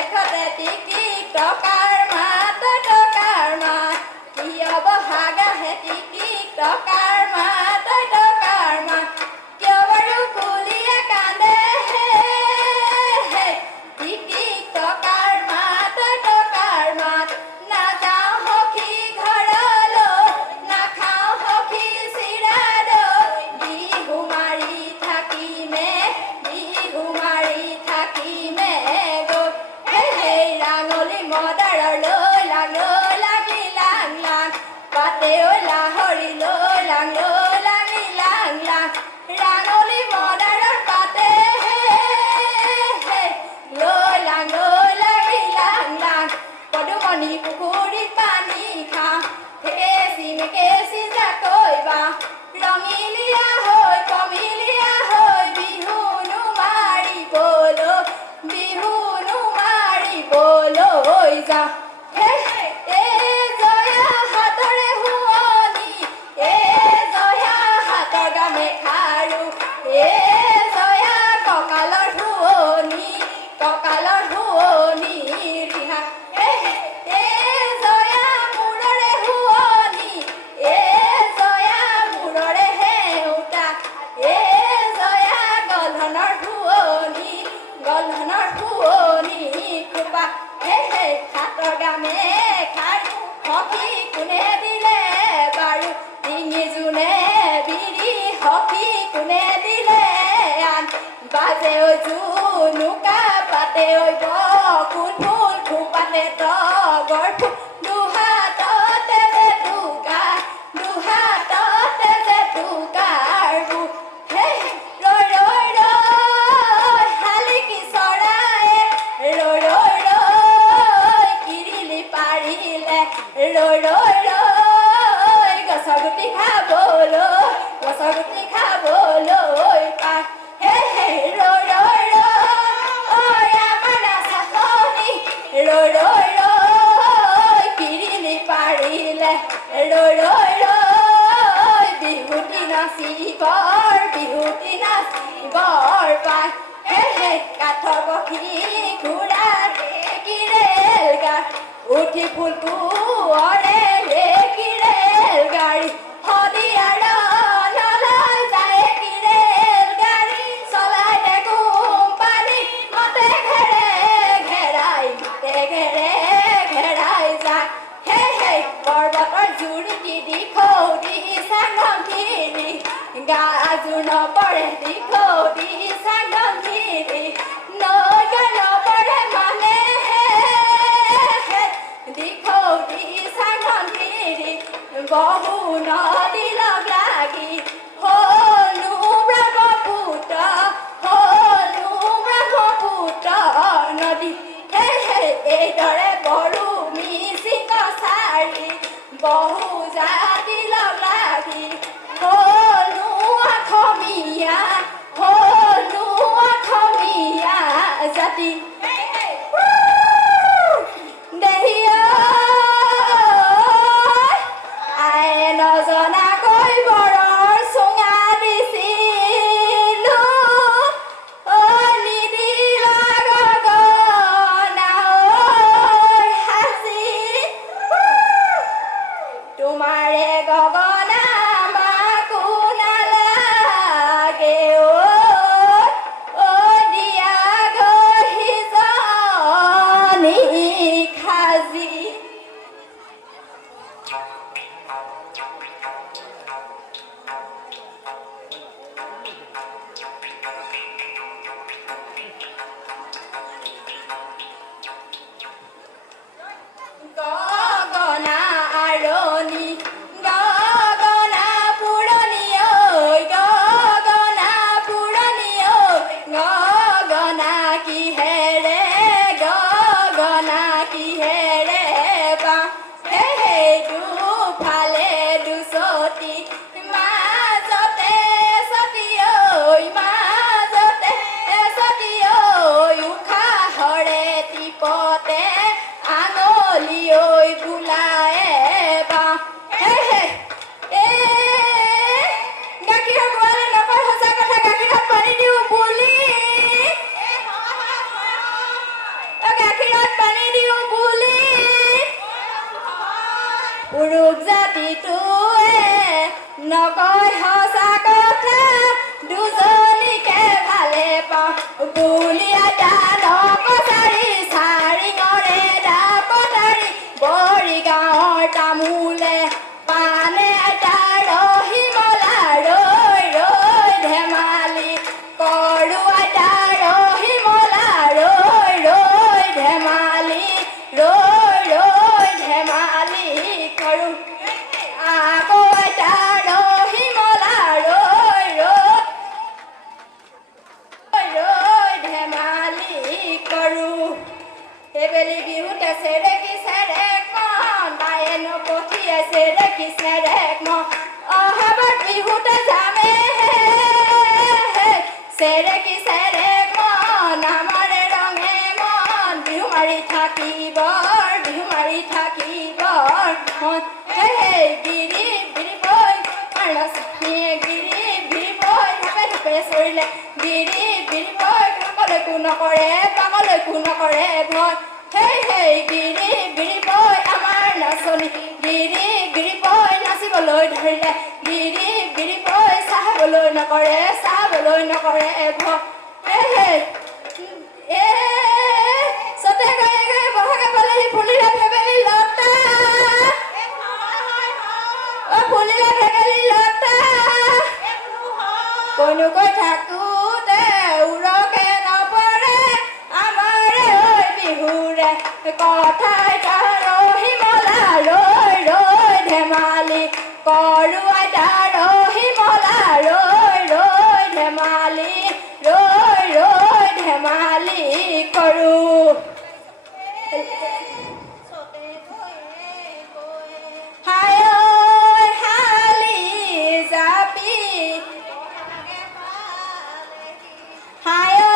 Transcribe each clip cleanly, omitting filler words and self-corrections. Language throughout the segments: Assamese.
দেখতে টিক টিক টকাৰ মাত কি হ'ব হাগাহে টিক টিক টকাৰ মাত কিয় বাৰু কুলিয়ে কান্দে টিক টিক টকাৰ মাত নাযাওঁ সখী ঘৰলৈ নাখাওঁ সখী চিৰা দৈ বিহু মাৰি থাকিমে গৈ সেই ৰাঙলী মদাৰৰ লৈ লাং লাগি লাং পাতে ঐ লাহৰি লৈ লাং লাগি লাং ৰাঙলী মদাৰৰ পাতে লৈ লাং লাগি লাং পদুমণি পুখুৰীত পানী খাওঁ মেকেচি জাকৈ বা ৰঙিলীয়া হৈ কমিলীয়া হৈ বিহুনো মাৰিবলৈ যাওঁ জয়া হাতৰে শুৱনি জয়া হাতৰ গামে খাৰু জয়া কঁকালৰ শুৱনি ৰিহা জয়া মূৰৰে শুৱনি জয়া মূৰৰে হেউতা জয়া গলধনৰ শুৱনি খোপা হাতৰ গামে খাৰু সখী কোনে দিলে বাৰু ডিঙি জোনে বিৰি সখী কোনে দিলে আন বাজে ঐ জুনুকা পাতে ঐ বকুল ফুল খোপাতে তগৰ ফুল দুহাততে জেতুকাৰ বুট ৰৈ শালিকি চৰায়ে ৰৈ কিৰিলি পাৰিলে ৰৈ গছৰ গুটি খাবলৈ পায় ৰৈ আমাৰ নাচনি ৰৈ কিৰিলি পাৰিলে ৰৈ বিহুটি নাচিবৰ পায় কাঠৰ পক্ষী ঘোঁৰা ৰেল গাড়ী উঠি ফুল কোঁৱৰে ৰেল গাড়ী শদিয়াৰ নলৈ যায় ৰেল গাড়ী চলাই দে কোম্পানী মতে ঘেৰাই যায় পৰ্বতৰ জুৰিটি দিখৌতি চাংঘিৰি গাজোৰ নপৰে দিখৌতি চাংঘিৰি নৈ নপৰে মানে দিখৌতি চাংঘিৰি বহু নদী লগ লাগি হলো ব্ৰহ্মপুত্ৰ নদী এইদৰে বড়ো মিচিং কছাৰী বহু জাতি লগ লাগি হলো অসমীয়া জাতি নজনাকৈ বৰৰ চুঙা দিছিলো নিদিলা গগনা সাজি তোমাৰে গগনা মাকো নালাগে দিয়া গঢ়ি এইবেলি বিহুতে চেৰেকি চেৰেক মন বায়েনো পঠিয়াইছে ৰেকি চেৰেক মন অহাবাৰ বিহুতে যামে চেৰেকি চেৰেক মন আমাৰে ৰঙে মন বিহু মাৰি থাকিবৰ মন গিৰি বিৰি বৈ গিৰি বিৰি বৈ ধপে চৰিলে গিৰি বিৰি বৈ পাগলৈকো নকৰে ভয় গিৰি বিৰি বৈ আমাৰ নাচনী গিৰি বিৰি বৈ নাচিবলৈ ধৰিলে গিৰি বিৰি বৈ চাবলৈ নকৰে ভয় চতে গায়ে বহাগে পালেহি ফুলিলে ভেবেলি লতা ফুলিলে ভেবেলি লতা কইনো কৈ থাকোতে উৰকে নপৰে আমাৰে ঐ বিহুৰে কথাই ৰহি মলা ৰৈ ধেমালি কৰো আইতা ৰহি মলা ৰৈ ধেমালি কৰো হাই ঐ হালি জাপি হাই ঐ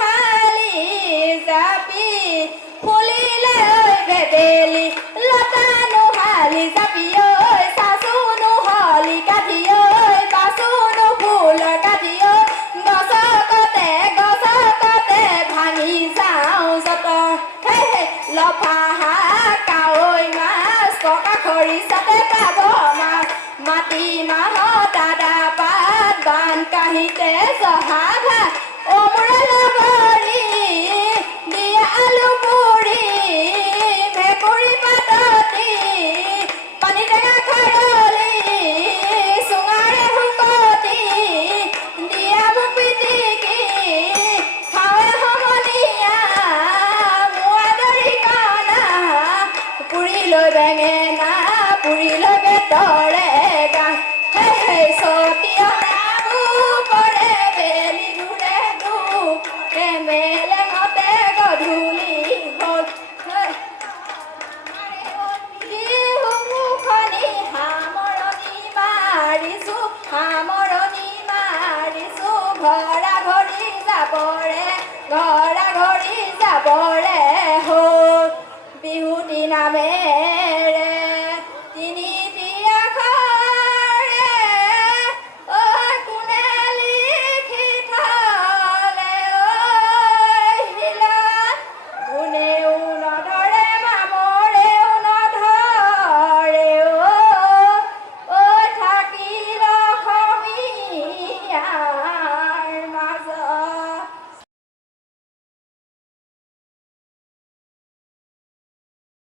হালি জাপি ফুলিলে ঐ বেবেলি লতা নোহালি জাপি ঐ চাচু নোহলি কাঠি ঐ বাচু নুফুলৰ কাঠি ঐ গছকতে ভাঙি যাওঁ যতৰ লফা শাক কাৱৈ মাছ পকা খৰিচাতে পাব মাছ মাটি মাহত দাদা পাত বান কাঁহীতে জহা ভাত অমৰা লগৰী দিয়া আলু পুৰি ভেকুৰী পাততি পানী টেঙা খাৰলি চুঙাৰে শুকতি দিয়া মোক পিটিকি খাৱে সমনীয়া মোৱা দৰি কণা পুৰি লৈ বেঙেনা পুৰি লৈ বেতৰে গা চতিয়া কৰে বেলি ঘূৰে মেলেঙতে গধূলি হ'ল বিহুখনি সামৰণি মাৰিছো ঘৰা ঘৰি যাবৰে